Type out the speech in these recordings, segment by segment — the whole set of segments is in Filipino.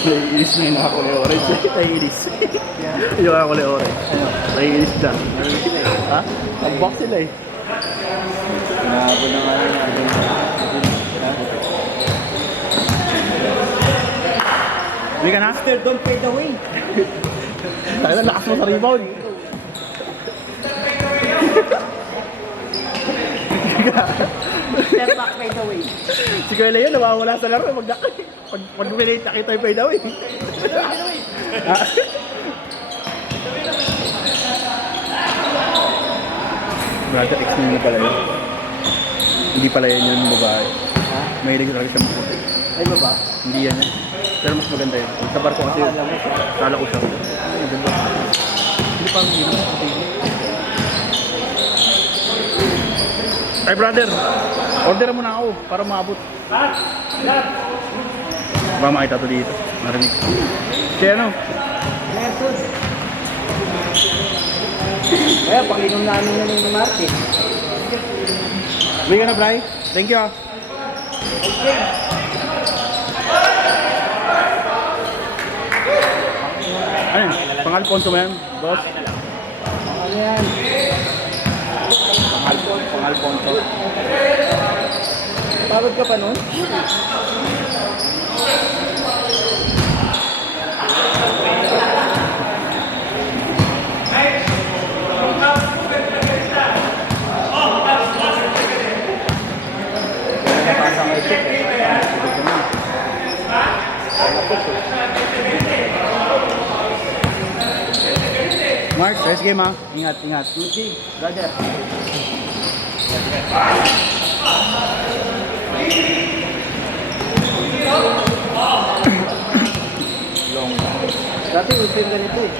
Naiinis na yung nakakulay orange. Naiinis. Yung nakakulay orange. Naiinis na. Ha? Nag-box sila eh. Nabo na nga yun. Hindi ka na? Master, don't fade away. Tayo na, lakas mo sa rebound. Step back, fade away. Si Kuya Leo nawawala sa laro. Pag relate, nakita yung fade away. Brother, ex mo na pala yun. Hindi pala yan yung babae. Ha? May hilig talaga siya maputi. Ay, baba? Hindi yan yan. Pero mas maganda yun. Sa bar ko kasi, Akala mo siya. kala ko siya. Ay, maganda. Hindi pa ang hirap. Ay brother, order mo na ako para maabot. Baka makita to dito. Narinig. Kaya ano? Method. Kaya, pakinom namin na ng market. Bigyan ka na, Bri. Thank you ah. Okay. Ano yun? Pang-Alfonso mo yan, boss? Ano yan? Pang-Alfonso. Pagod ka pa nun? Mark, first game ah. Ingat, ingat. Tuesday, brother. Long. Dati uso yung ganito eh.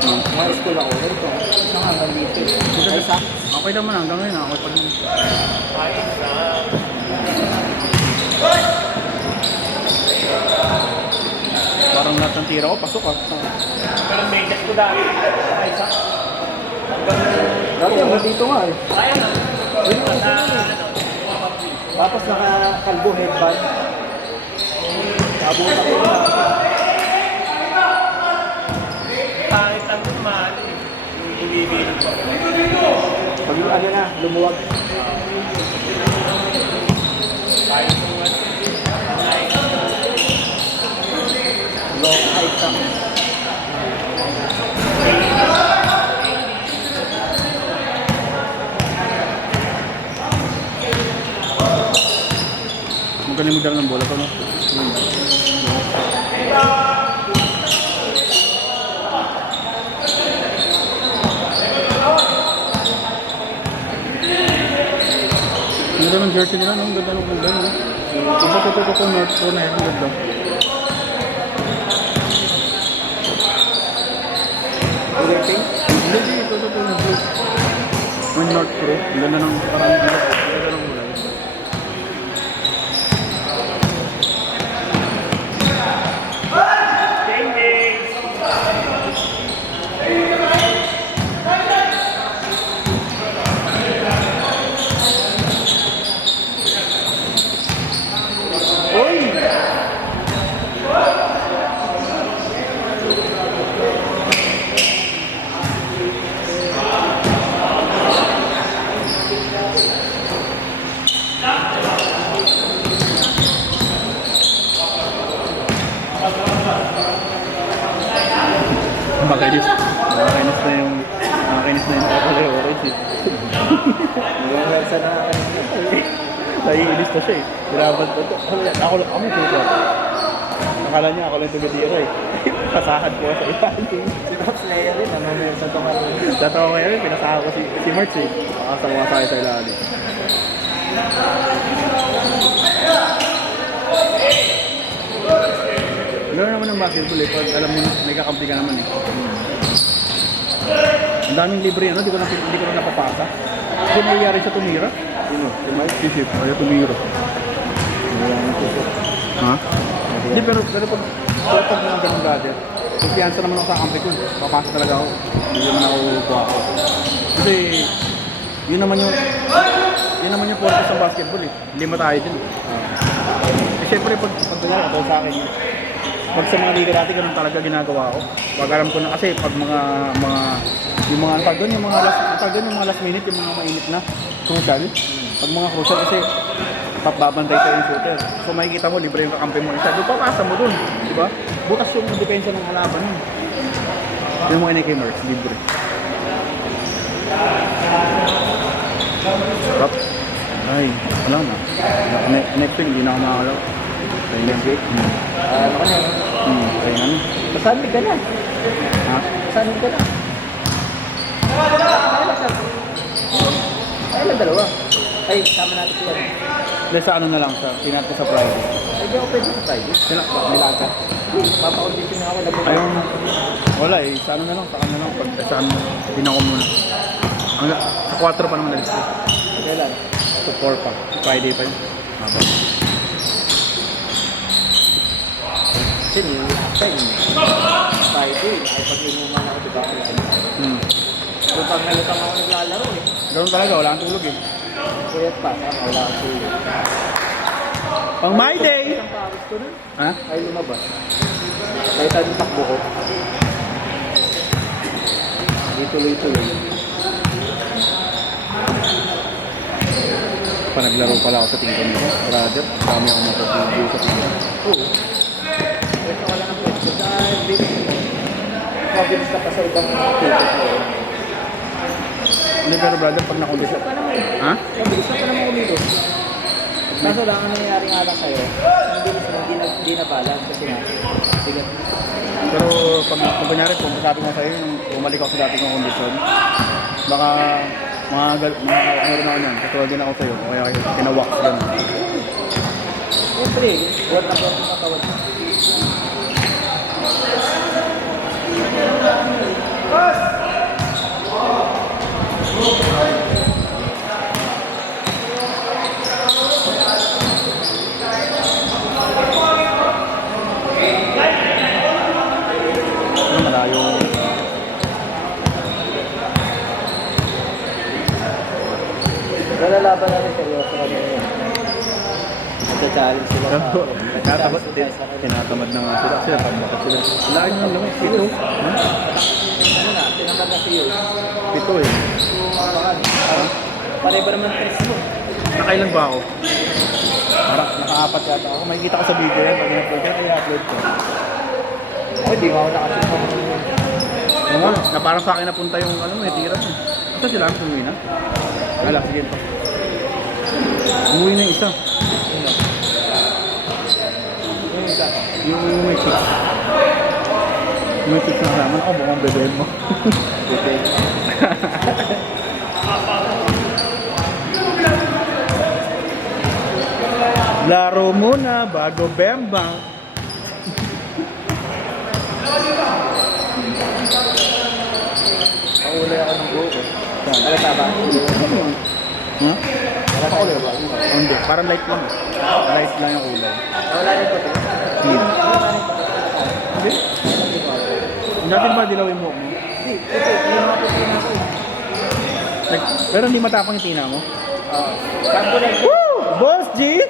Mga school ako, ganito. Isang hanggang dito eh. Ay, isa. Okay naman hanggang ngayon ah. Okay pag... Parang lahat ng tira ko, pasok ah. Parang maintenance ko dati. Ay, isa. Dati hanggang dito nga eh. Yun yung uso nun eh. Tapos nakakalbo headband. Abutan ko na. Kahit ang mahal, ibibili ko. Pag yung ano na, lumuwag. Kahit kung ano, Long high top. Magaling magdala ng bola to, no? Ang ganda ng jersey nila, no? Ang ganda ng ganda, no? Ito, North Pro na yun. Ang ganda. Ulitin. Hindi, ito, yung North Pro. Ang ganda ng parang ang ganda ng kulay. Uy! Nakakainis. Nakakainis na yung kulay orange. Nagwawersa na kanina. Naiinis na siya eh. Tiraban ko ito. Ako suka. Akala niya ako lang tumitira eh. Pasahan ko sa ilalim. Si Top Slayer rin, nanowersa to kanina. Tatawa ko yun, pinasahan ko si March eh. Makasama sa ilalim. Gano'n naman ng basketball eh. Pag alam mo, may kakampi ka naman eh. Ang daming libre ano, hindi ko na napapasa. Kasi nangyayari sa tumira. Sino? Si Mike? Si Chip, ayaw tumira. Wala nang tusok. Ha? Hindi, pero pag mga ganun brother, kumpiyansa naman ako sa kampi ko. Papasok talaga ako. Hindi naman ako kuha ako. Kasi, yun naman yung purpose sa basketball eh. Lima tayo din. Eh, syempre, pag nangyari, ito sa akin. Pag sa mga liga dati, ganun talaga ginagawa ko. Pag alam ko na kasi, pag yung mga tag doon, yung mga last minute, yung mga mainit na crucial. Pag mga crucial kasi, babantay sa yung shooter. So makikita mo, libre yung kakampi mo isa. Doon papasa mo doon, di ba? Bukas yung depensa ng kalaban nun. Yung mga NK-Mercs, libre. Stop. Ay, wala na. Next week, hindi na ako makakalaw. Sa NBA. Ano ka na? Kaya na. Masabi ka na. Ha? Masabi ka na. Ay lang dalawa. Ay, sama natin sila. Dahil sa ano na lang, sa pinat ko sa Friday. Ay, di ako pwede sa Friday. Nilaga. Papa-audition na ako. Ayun, wala eh. Sa ano na lang, sa ano na lang. Pag sa ano, pinako muna. Sa 4 pa naman nalis ko. Kailan? Sa 4 pa. Friday pa yun. Haba. Kasi yung Friday, nakipag-inuman ako diba ako lang. Lutang na lutang ako naglalaro eh. Ganoon talaga, wala kang tulog eh. Kaya pa, wala akong tulog. Pang my day! Ang pawis ko nun, Ha? ay lumabas. Kahit tayo takbo ko. Hindi tuloy-tuloy. Pa naglaro pala ako sa tingin mo. Brother, dami akong matutulog sa tingin. Oo. Kaya wala ng pwesto. Dahil dito mo, mabilis na pa sa ibang ticket mo. Hindi pero brother, pag nakondisyon. Pa naman. Ha? Mabilis na pa naman umilos. Kaso lang, ang nangyayari nga lang sa'yo, hindi na balag kasi nga, bigat. Pero pag kunyari, kung sabi ko sa'yo, nung bumalik ako sa dati kong kondisyon, baka ano rin ako yan, katulad din ako sa'yo, o kaya kinawak gano'n. Siyempre, buwan na buwan ng katawan. Ano, malayo. Nalalaban namin seryoso kami yun. Nagka-challenge sila sa Tinatamad, tinatamad na nga sila. Sila, pagbakat sila. Wala nyo lang, pito. Ano na, tinamad na siyo. Pito eh. Mapakan. Pare ba naman tres mo? Nakailan ba ako? Parang naka-4 yata ako. Makikita ko sa video yan. Pag in-upload kaya i-upload ko. Ako, di mo ako nakasip ng... Ano nga, na parang sa akin napunta yung ano, may tira mo. Ito sila, umuwi na. Wala, sige ito. Umuwi na yung isa. Yung isa. Yung may chicks. Yung may chicks na kasama. Ako, bukang bebel mo. Bebe. Laro muna bago bembang. Pakulay ako ng buhok eh. Alata ba? Ha? Alata ko ba? Oh, hindi, parang light lang. Light lang yung kulay. Wala na ito. Hindi. Dati ba dilawin mo? Hindi, ito. Hindi mga puti na ako eh. Pero hindi matapang yung tina mo. Kampo lang. Woo! Boss G!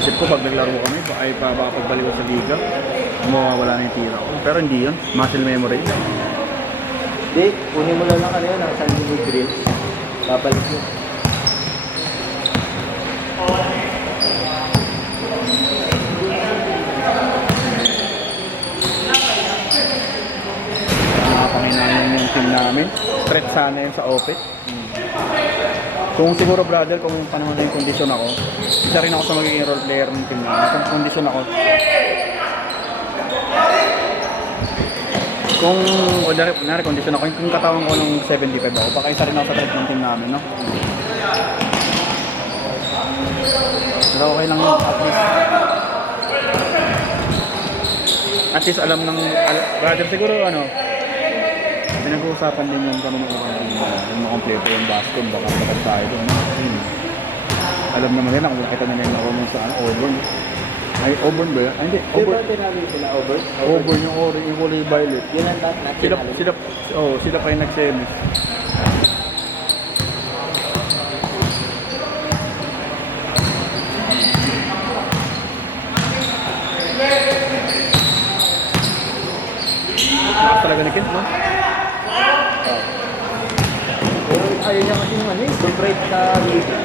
Isip ko pag naglaro kami, ay baka pagbalik ko sa liga, mawawala na yung tira ko. Pero hindi yun, muscle memory. Hindi, kunin mo lang ano yun, ang San Diego Grill. Babalik mo. Nakapanginayan yung team namin. Threat sana yun sa OPEC. Kung siguro brother, kung panahon na yung kondisyon ako, isa rin ako sa magiging role player ng team namin. Kung kondisyon ako, kung kunwari kondisyon ako, kung katawan ko ng 75 ako, baka isa rin ako sa threat ng team namin, no? Pero okay lang yun, at least alam ng, brother siguro ano, pinag-uusapan din yung kami ng yung makompleto yung basket, baka patag tayo doon. Alam naman nila kung nakita nila yung nakulong sa Auburn. Ay, Auburn ba yan? Ay, hindi. Di ba Auburn. tinawin sila over? Auburn yung orange, yung kulay violet. Yun ang lahat natin. Sila pa yung nag-semis. Kent, no? Pero ayaw niya kasi yung ano eh, separate sa liga.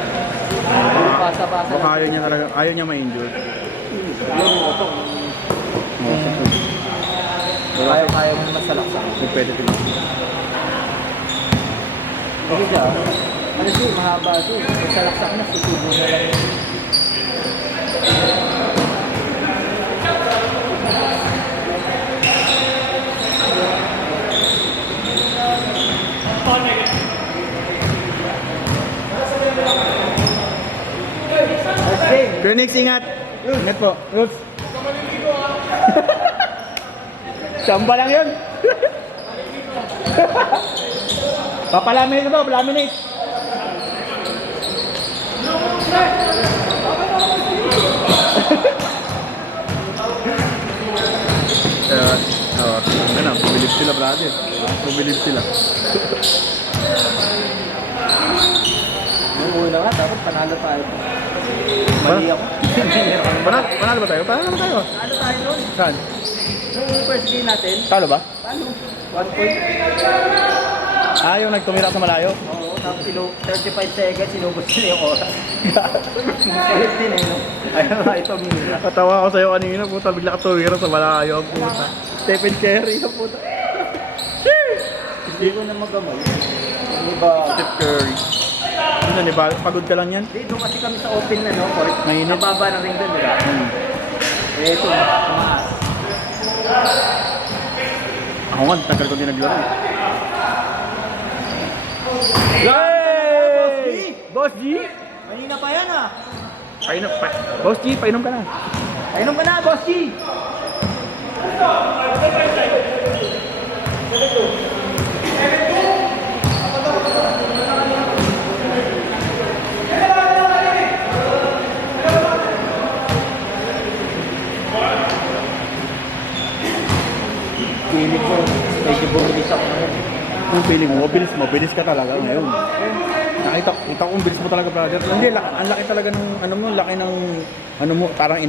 Pasa-pasa Baka ayaw niya talaga, ayaw niya ma-injure. Yung moto. Kaya mo masalaksak. Competitive. Kasi siya, ano siya, mahaba siya. Masalaksak na, susubo na lang yun. First game. Phoenix, ingat! Ingat po. Oops. Samba lang yun. Papalaminate ito, palaminate. Ano, pubilib sila, brother. Pubilib sila. Yung una nga, dapat panalo tayo. Mali ako. Panalo ba tayo? Panalo ba tayo? Panalo tayo nun. Saan? Yung first game natin, Talo ba? paano? 1 point. Ah, yung nagtumira sa malayo? Oo, tapos 35 seconds, sinubos nila yung oras. Kulit din eh, no? Ayun nga, ito mira. Katawa ko sa'yo kanina, puta, bigla ka tumira sa malayo, puta. Stephen Curry, puta. Hindi ko na magamal. Hindi ba? Steph Curry. Ano, di ba? Pagod ka lang yan? Hindi, doon kasi kami sa open na, no? Court. Mainit. Nababa na rin doon, di ba? Eh, ito, tumaas. Ako nga, tagal ko din naglaro. Yay! Boss G! Kanina pa yan, ah. Boss G, painom ka na. Painom ka na, Boss G! Pilit ko, medyo bumilis ako ngayon. Kung feeling mo, mabilis ka talaga ngayon. Nakita ko bilis mo talaga, brother. Hindi, ang laki talaga ng, ano mo, laki ng, ano mo, parang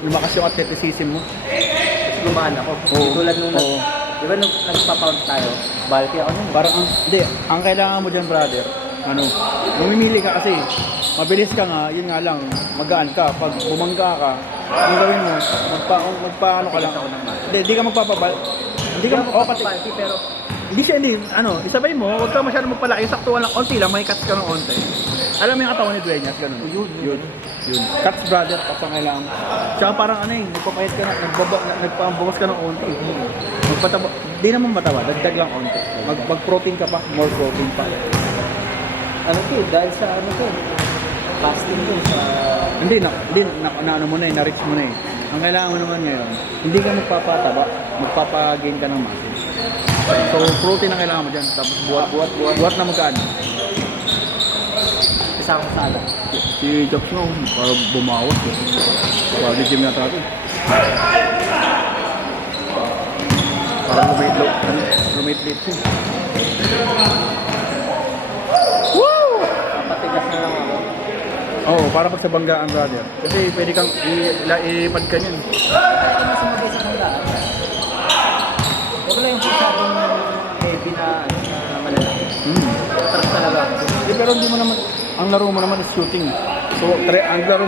lumakas yung athleticism mo. Kasi gumaan ako. Oo. Tulad nung, Oo. di ba nung nagpa-pound tayo, bulky ako nun. Parang, hindi, ang kailangan mo dyan, brother, ano, mamimili ka kasi, mabilis ka nga, yun nga lang, magaan ka. Pag bumangga ka, ang gawin mo, ano ka lang. Ako naman. Hindi ka magpapabal. Hindi ka, Hindi oh, ako kasi, bulky, pero hindi siya, hindi, ano, isabay mo, huwag ka masyadong magpalaki, saktuhan lang, onti lang, may cuts ka ng onti. Alam mo yung katawan ni Dueñas, ganun. Yun. Cuts, brother, cuts ang kailangan. Tsaka parang ano eh, nagpapayat ka na, nagpabawas ka ng onti. Magpataba, di naman mataba, dagdag lang onti. Mag-protein ka pa, more protein pa. ano to, dahil sa ano to, fasting to, sa... Hindi, ano mo na eh, na-reach mo na eh. Ang kailangan mo naman ngayon, hindi ka magpapataba, magpapagain ka ng muscle. So, protein ang kailangan mo dyan. Tapos buhat na magkaan. Isang sala. Si Jobs nga, para bumawas eh. Para di gym yata ito. Parang roommate late siya. Woo! Papatigas na lang ako. Oo, para pag sa banggaan, brother. Kasi pwede kang ilipad ka niyan. Kaya ka na sumabay sa handaan. Huwag lang yung masyadong heavy na malalaki. Atras talaga ako. Eh, pero hindi mo naman, ang laro mo naman is shooting. So, ang laro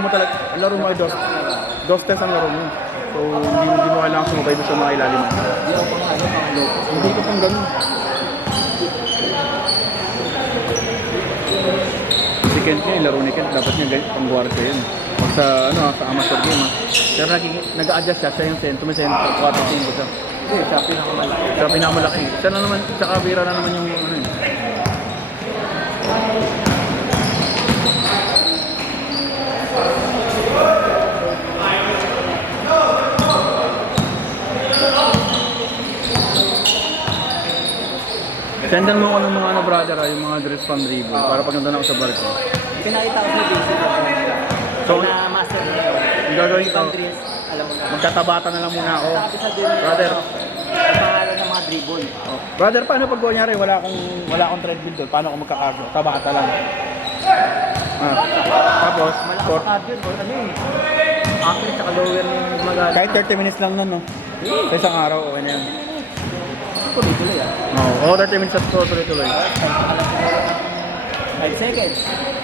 mo ay dos test ang laro mo. So, hindi mo kailangan sumabay doon sa mga ilalim. Hindi ako pang ano, pang low. Hindi ka pang ganun. Si Kent niya, yung laro ni Kent, dapat niya ganyan, pang guardia yun. Pag sa, sa amateur game, ha. Pero nag-a-adjust siya yung sento, may sento, 4-5 siya. Hindi, siya pinakamalaki. Siya pinakamalaki. Siya na naman, tsaka bira na naman yung ano eh. Sendan mo ko ng mga brother yung mga dress from dribble para pag nandun ako sa barko. Pinakita ko sa basic ako. So, na master na yun. Yung gagawin ko, Boundaries, alam mo na. magtatabata na lang muna ako. Sabi sa din, Brother. ang pangalan ng mga dribble. Oh. Brother, paano pag kunyari wala akong treadmill doon? Paano ako magkakargo? Tabata lang. Tapos, Malakas sa cardio, or ano eh. Upper at lower yung magaling. kahit 30 minutes lang nun, no? Sa isang araw, okay na yun. tuloy-tuloy ah. Oo, 30 minutes at tuloy-tuloy. 5 seconds.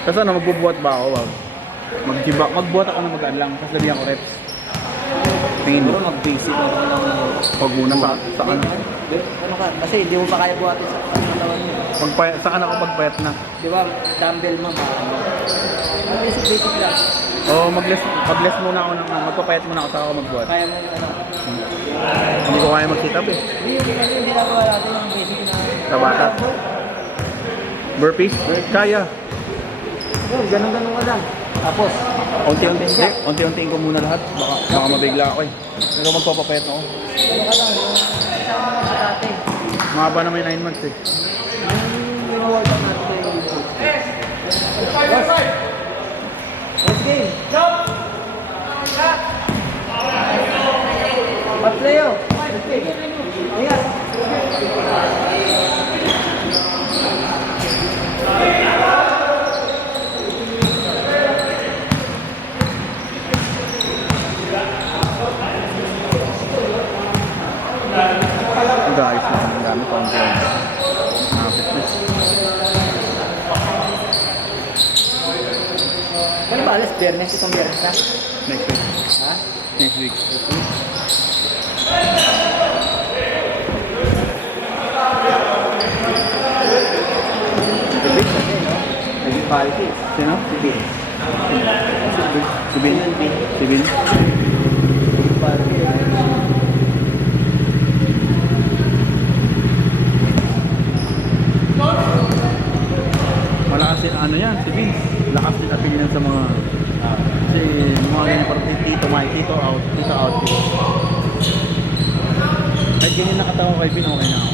Kasi ano, magbubuhat ba ako? Wag. Magbuhat ako ng magaan lang, tapos labihan ko reps. Tingin mo. Siguro mag-basic na naman ng... Huwag muna sa ano. Ano ka? Kasi hindi mo pa kaya buhatin sa katawan mo. Saan ako pagpayat na? Di ba, dumbbell mo, ano? Basic lang. Oo, mag-less muna ako ng magpapayat muna ako sa ako magbuhat. Kaya mo yung ano. Hindi ko kaya mag-sit up eh. Hindi nagawa natin yung basic na... Tabata. Burpees? Kaya. Yun, ganun-ganun ka lang. Tapos, Unti-untiin ko muna lahat. Baka mabigla ako eh. Pero magpapapayat ako. ano ka lang, yung kasama mo sa dati. Mahaba na may 9 months eh. Yung reward natin kayo yung let's game. Patleo. Ingat. Guys, ang dami pa ang gawin. Fitness. Kailan ba alas? Biyernes? Itong biyernes na? Next week. Ha? Next week. Big kasi, no? Naging politics. Sino? Si Bill. Si Bin? Si Bin? Naging politics. Malakas din ano yan, si Vince. Lakas din apelinan sa mga kasi mga ganyan parang tito Mike, tito out. Kahit ganyan nakatawa kay Vin, okay na ako.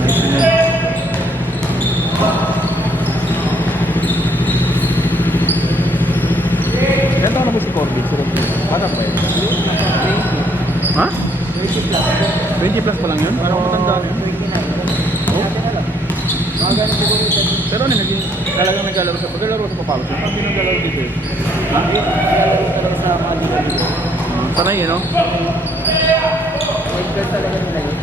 Nice na yan. Ilan taon na ba si Corbin? Parang ba yun? Ha? 20 plus pa lang yun? Parang matanda na yun. 29. Oh? Mga ganun siguro ito. Pero ano, talagang naglalaro sa paglalaro sa papalo. Sabi naglalaro dito eh. Naglalaro talaga sa mga dito. Sanay yun, no? Naglalaro talaga nila yun.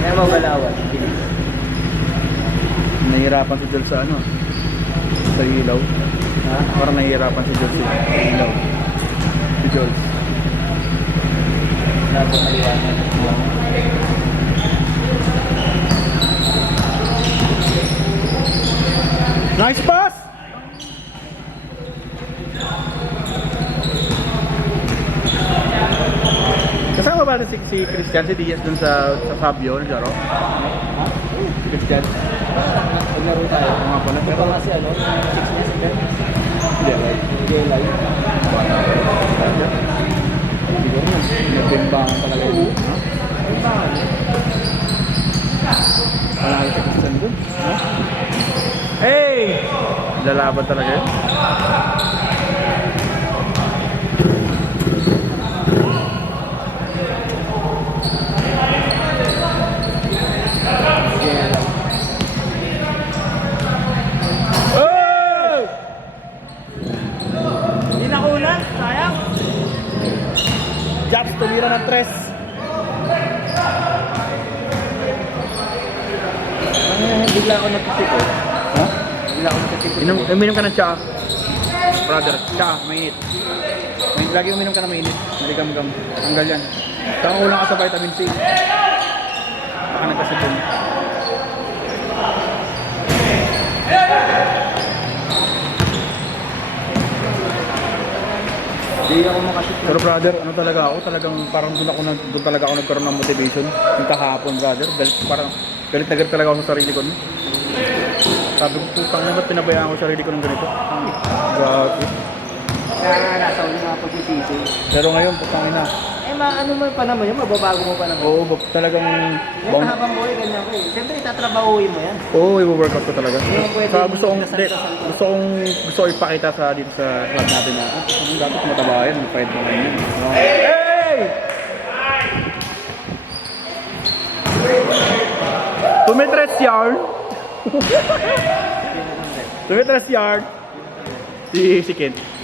Kaya magalawan. Bilis. Nahihirapan si Jules sa ano? Sa ilaw. Ha? Parang nahihirapan si Jules sa ilaw. Si Jules. Wala po maliwanag. Nice pass! Kasama ba si Christian, si Diaz dun sa Fabio, naglaro? Ha? Si Christian? Naglaro tayo. Mga pala. Pero Pero kasi ano, 6 niya si Ben. hindi, right? Hindi live. Siguro na. Nagbimbangan talaga yun. Ha? Bimbangan. Panahal si Christian dun. Ha? Hey! Lalaban talaga yun. Oh! Hindi nakunan, sayang. Jobs, tumira ng tres. Bigla ako natitiko. Ha? Bigla ako natitiko. Uminom ka ng tsaa. Brother, tsaa, mainit. Lagi uminom ka ng mainit. Maligam-gam. Tanggal yan. Saka kulang ka sa vitamin C. Baka nagkasipon. Hindi ako makasip. Pero brother, ano talaga ako? Talagang parang doon talaga ako nagkaroon ng motivation. Yung kahapon, brother. Parang galit na galit talaga ako sa sarili ko. No? Sabi ko, putang na ba't pinabayaan ko sarili ko ng ganito? Grabe. Kaya nasa uli mga pagsisisi. Pero ngayon, putang ina. Ano mo pa naman yun, mababago mo pa naman. Oo, talagang... Yan, habang buhay, ganyan ko eh. Siyempre, itatrabahuin mo yan. Oo, i-workout ko talaga. Hindi mo pwede Saka gusto dasal-dasal. kong ipakita sa dito sa club natin na dapat mataba yan, may mo ngayon. Hey! 2 meters yard. 2 meters yard. Si Kent.